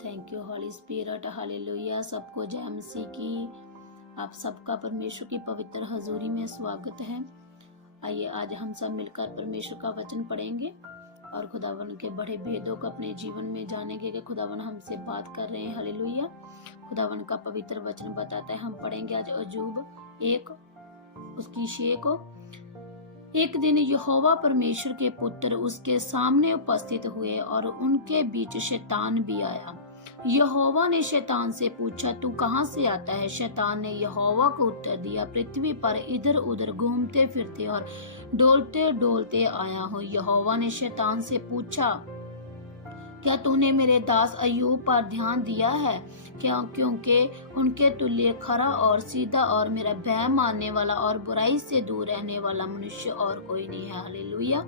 Thank you holy spirit, hallelujah. सबको जय मसीह की। आप सबका परमेश्वर की पवित्र हजूरी में स्वागत है। आइए आज हम सब मिलकर परमेश्वर का वचन पढ़ेंगे और खुदावन के बड़े भेदों को अपने जीवन में जानेंगे कि खुदावन हमसे बात कर रहे हैं। हालेलुया। खुदावन का पवित्र वचन बताता है। हम पढ़ेंगे आज अजूब 1 उसकी 6 को। एक दिन यहोवा परमेश्वर के पुत्र उसके सामने उपस्थित हुए और उनके बीच शैतान भी आया। यहोवा ने शैतान से पूछा, तू कहाँ से आता है? शैतान ने यहोवा को उत्तर दिया, पृथ्वी पर इधर उधर घूमते फिरते और डोलते डोलते आया हूँ। यहोवा ने शैतान से पूछा, क्या तूने मेरे दास अय्यूब पर ध्यान दिया है? क्योंकि उनके तुल्य खरा और सीधा और मेरा भय मानने वाला और बुराई से दूर रहने वाला मनुष्य और कोई नहीं है। हालेलुया।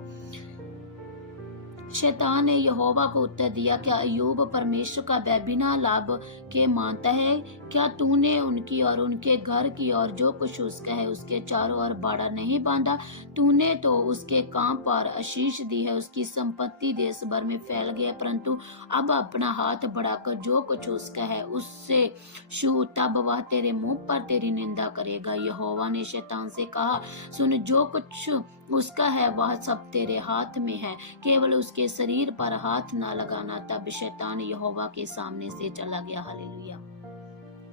शैतान ने यहोवा को उत्तर दिया, क्या अय्यूब परमेश्वर का भय बिना लाभ के मानता है? क्या तूने उनकी और उनके घर की और जो कुछ उसका है उसके चारों ओर बाड़ा नहीं बांधा? तूने तो उसके काम पर आशीष दी है, उसकी संपत्ति देश भर में फैल गई, परंतु अब अपना हाथ बढ़ाकर जो कुछ उसका है उससे छू, तब वह तेरे मुंह पर तेरी निंदा करेगा। यहोवा ने शैतान से कहा, सुन, जो कुछ उसका है वह सब तेरे हाथ में है, केवल उसके शरीर पर हाथ ना लगाना। तब शैतान यहोवा के सामने से चला गया। Hallelujah.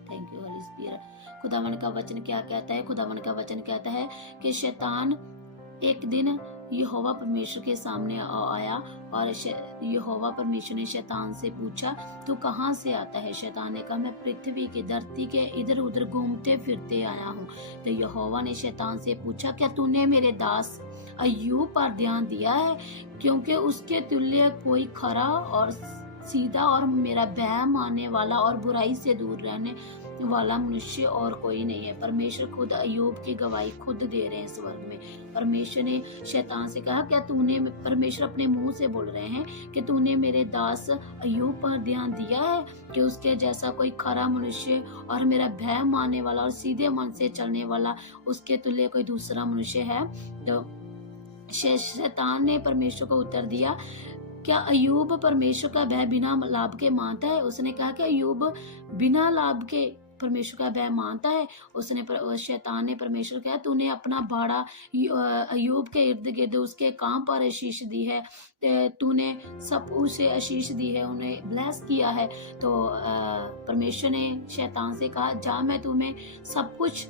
Thank you holy spirit. खुदावन का वचन क्या कहता है? खुदावन का वचन कहता है कि शैतान एक दिन यहोवा परमेश्वर के सामने आया और यहोवा परमेश्वर ने शैतान से पूछा, तू कहाँ से आता है? शैतान ने कहा, मैं पृथ्वी की धरती के इधर उधर घूमते फिरते आया हूँ। तो यहोवा ने शैतान से पूछा, क्या तूने मेरे दास अय्यूब पर ध्यान दिया है? क्योंकि उसके तुल्य कोई खरा और सीधा और मेरा भय मानने वाला और बुराई से दूर रहने वाला मनुष्य और कोई नहीं है। परमेश्वर खुद अय्यूब की गवाही खुद दे रहे हैं स्वर्ग में। परमेश्वर ने शैतान से कहा, क्या तूने, परमेश्वर अपने मुंह से बोल रहे हैं कि तूने मेरे दास अय्यूब पर ध्यान दिया है कि उसके जैसा कोई खरा मनुष्य और मेरा भय मानने वाला और सीधे मन से चलने वाला उसके तुल्य कोई दूसरा मनुष्य है? तो शैतान ने परमेश्वर को उत्तर दिया, क्या अय्यूब परमेश्वर का भय बिना लाभ के मानता है? उसने कहा कि अय्यूब बिना लाभ के परमेश्वर का भय मानता है। शैतान ने परमेश्वर कहा, तूने अपना भाड़ा अय्यूब के इर्द गिर्द उसके काम पर आशीष दी है, तूने सब उसे आशीष दी है, उन्हें ब्लेस किया है। तो परमेश्वर ने शैतान से कहा, जा, मैं तुम्हें सब कुछ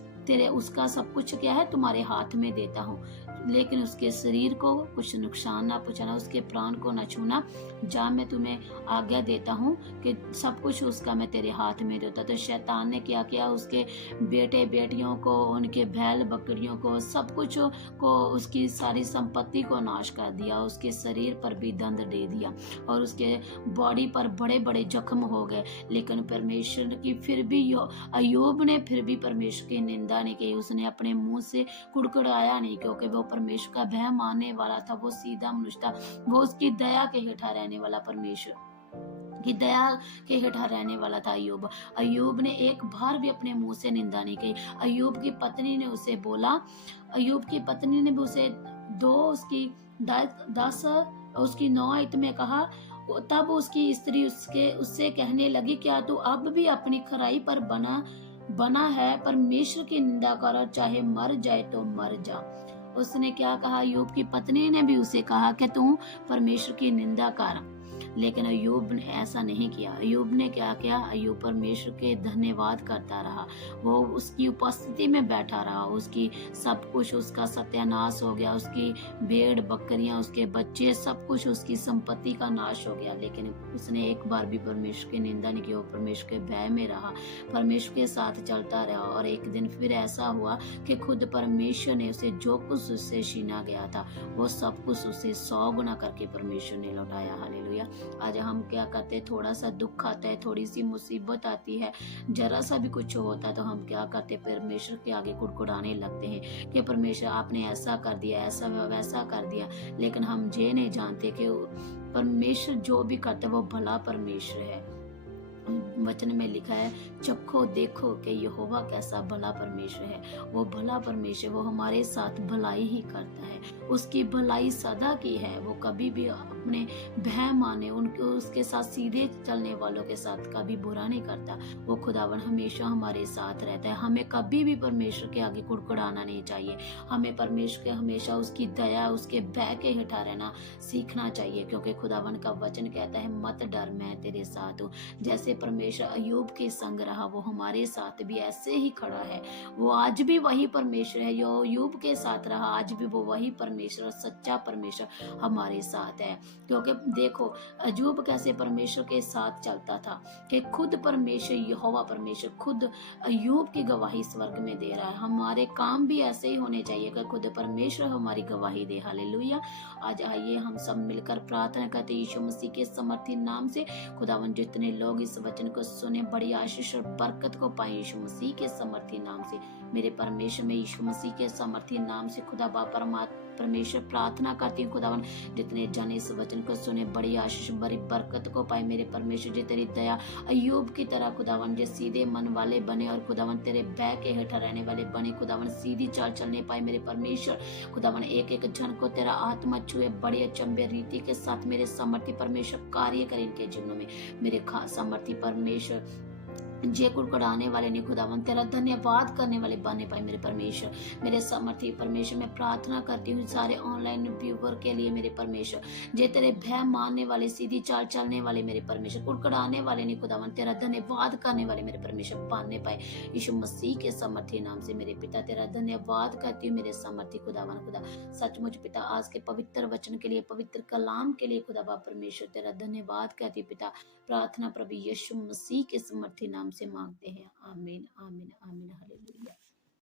उसका सब कुछ क्या है तुम्हारे हाथ में देता हूँ, लेकिन उसके शरीर को कुछ नुकसान ना पहुंचाना, उसके प्राण को ना छूना। जा, मैं तुम्हें आज्ञा देता हूँ कि सब कुछ उसका मैं तेरे हाथ में देता। तो शैतान ने क्या किया? उसके बेटे बेटियों को, उनके बैल बकरियों को, सब कुछ को, उसकी सारी संपत्ति को नाश कर दिया। उसके शरीर पर भी दंड दे दिया और उसके बॉडी पर बड़े बड़े जख्म हो गए। लेकिन परमेश्वर की फिर भी अय्यूब ने फिर भी परमेश्वर की निंदा नहीं की। उसने अपने मुंह से कुड़कुड़ाया नहीं, क्योंकि वो परमेश्वर का भय मानने वाला था, वो सीधा मनुष्य था, वो उसकी दया के हेठा रहने वाला, परमेश्वर की दया के हेठा रहने वाला था अय्यूब। अय्यूब ने एक बार भी अपने मुंह से निंदा नहीं की। अय्यूब की पत्नी ने उसे बोला, अय्यूब की पत्नी ने भी उसे 2 उसकी 10 उसकी 9 आयत में कहा। तब उसकी स्त्री उससे कहने लगी, क्या तू अब भी अपनी खराई पर बना है? परमेश्वर की निंदा कर और चाहे मर जाए तो मर जा। उसने क्या कहा? अय्यूब की पत्नी ने भी उसे कहा कि तू परमेश्वर की निंदा कर, लेकिन अय्यूब ने ऐसा नहीं किया। अय्यूब ने क्या किया? अय्यूब परमेश्वर के धन्यवाद करता रहा, वो उसकी उपस्थिति में बैठा रहा। उसकी सब कुछ, उसका सत्यानाश हो गया, उसकी भेड़ बकरियां, उसके बच्चे, सब कुछ, उसकी संपत्ति का नाश हो गया, लेकिन उसने एक बार भी परमेश्वर की निंदा नहीं की। वो परमेश्वर के भय में रहा, परमेश्वर के साथ चलता रहा। और एक दिन फिर ऐसा हुआ कि खुद परमेश्वर ने उसे जो कुछ उससे छीना गया था वो सब कुछ उसे 100 गुना करके परमेश्वर ने लौटाया। हालेलुया। आज हम क्या करते हैं? थोड़ा सा दुख आता है, थोड़ी सी मुसीबत आती है, जरा सा भी कुछ होता है तो हम क्या करते हैं? परमेश्वर के आगे कुड़कुड़ाने लगते हैं कि परमेश्वर आपने ऐसा कर दिया, ऐसा वैसा कर दिया। लेकिन हम ये नहीं जानते कि परमेश्वर जो भी करता है वो भला परमेश्वर है। वचन में लिखा है, चखो देखो कि यहोवा कैसा भला परमेश्वर है। वो भला परमेश्वर, वो हमारे साथ भलाई ही करता है। उसकी भलाई सदा की है। वो कभी भी अपने भय माने उनके उसके साथ सीधे चलने वालों के साथ कभी बुरा नहीं करता। वो खुदावन हमेशा हमारे साथ रहता है। हमें कभी भी परमेश्वर के आगे कुड़कुड़ाना नहीं चाहिए। हमें परमेश्वर के हमेशा उसकी दया, उसके भय के हेठा रहना सीखना चाहिए, क्योंकि खुदावन का वचन कहता है, मत डर, मैं तेरे साथ हूँ। जैसे परमेश्वर अय्यूब के संग रहा, वो हमारे साथ भी ऐसे ही खड़ा है। वो आज भी वही परमेश्वर है जो अय्यूब के साथ रहा। आज भी वो वही परमेश्वर, सच्चा परमेश्वर हमारे साथ है। क्योंकि देखो अय्यूब कैसे परमेश्वर के साथ चलता था, कि खुद परमेश्वर, यहोवा परमेश्वर खुद अय्यूब की गवाही स्वर्ग में दे रहा है। हमारे काम भी ऐसे ही होने चाहिए कि खुद परमेश्वर हमारी गवाही दे। हालेलुया। आज आइए हम सब मिलकर प्रार्थना करते यीशु मसीह के समर्थी नाम से। खुदावन जितने लोग इस वचन को सुने, बड़ी आशीष और बरकत को पाए यीशु मसीह के समर्थी नाम से। मेरे परमेश्वर में यीशु मसीह के समर्थी नाम से खुदा बाप परमेश्वर प्रार्थना करती हूँ। खुदावन जितने जन इस वचन को सुने, बड़ी आशीष, बड़ी बरकत को पाए। मेरे परमेश्वर जी तेरी दया अय्यूब की तरह खुदावन जो सीधे मन वाले बने, और खुदावन तेरे भय के हेठा रहने वाले बने। खुदावन सीधी चाल चलने पाए। मेरे परमेश्वर खुदावन एक एक जन को तेरा आत्मा छुए, बड़े अचंभे रीति के साथ मेरे समर्थी परमेश्वर कार्य करे इनके जीवनों में। मेरे समर्थी परमेश्वर जे कुड़कुड़ाने वाले नहीं, खुदावन तेरा धन्यवाद करने वाले बने पाए। मेरे परमेश्वर, मेरे समर्थी परमेश्वर, मैं प्रार्थना करती हूँ सारे ऑनलाइन व्यूवर के लिए। मेरे परमेश्वर, जे तेरे भय मानने वाले, सीधी चाल चलने वाले, मेरे परमेश्वर कुड़कुड़ाने वाले नहीं, खुदावन तेरा धन्यवाद करने वाले मेरे परमेश्वर पाने पाए यीशु मसीह के समर्थी नाम से। मेरे पिता तेरा धन्यवाद करती हूँ। मेरे समर्थी खुदावन, खुदा सचमुच पिता, आज के पवित्र वचन के लिए, पवित्र कलाम के लिए खुदा बाप परमेश्वर तेरा धन्यवाद करती पिता। प्रार्थना प्रभु यीशु मसीह के समर्थी नाम से मांगते हैं। आमीन, आमीन, आमीन। हालेलुया।